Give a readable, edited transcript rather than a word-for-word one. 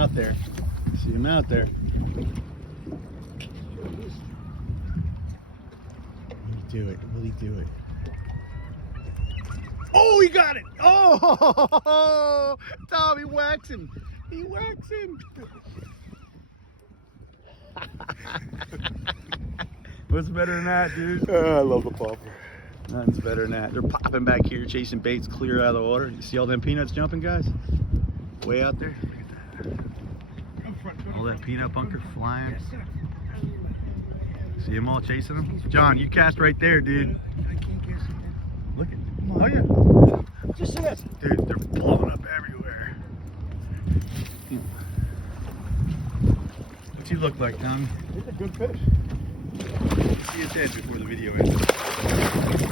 out there. See him out there. Will he do it? Will he do it? Oh, he got it! Oh, Tom, he whacks him. He whacks him. What's better than that, dude? I love the popper. Nothing's better than that. They're popping back here, chasing baits clear out of the water. You see all them peanuts jumping, guys? Way out there. Look at that. All that peanut bunker flying. See them all chasing them? John, you cast right there, dude. Look at them. Oh, yeah. Just a minute. Dude, they're blowing up everywhere. What's he look like, Tom? He's a good fish. See his head before the video ends.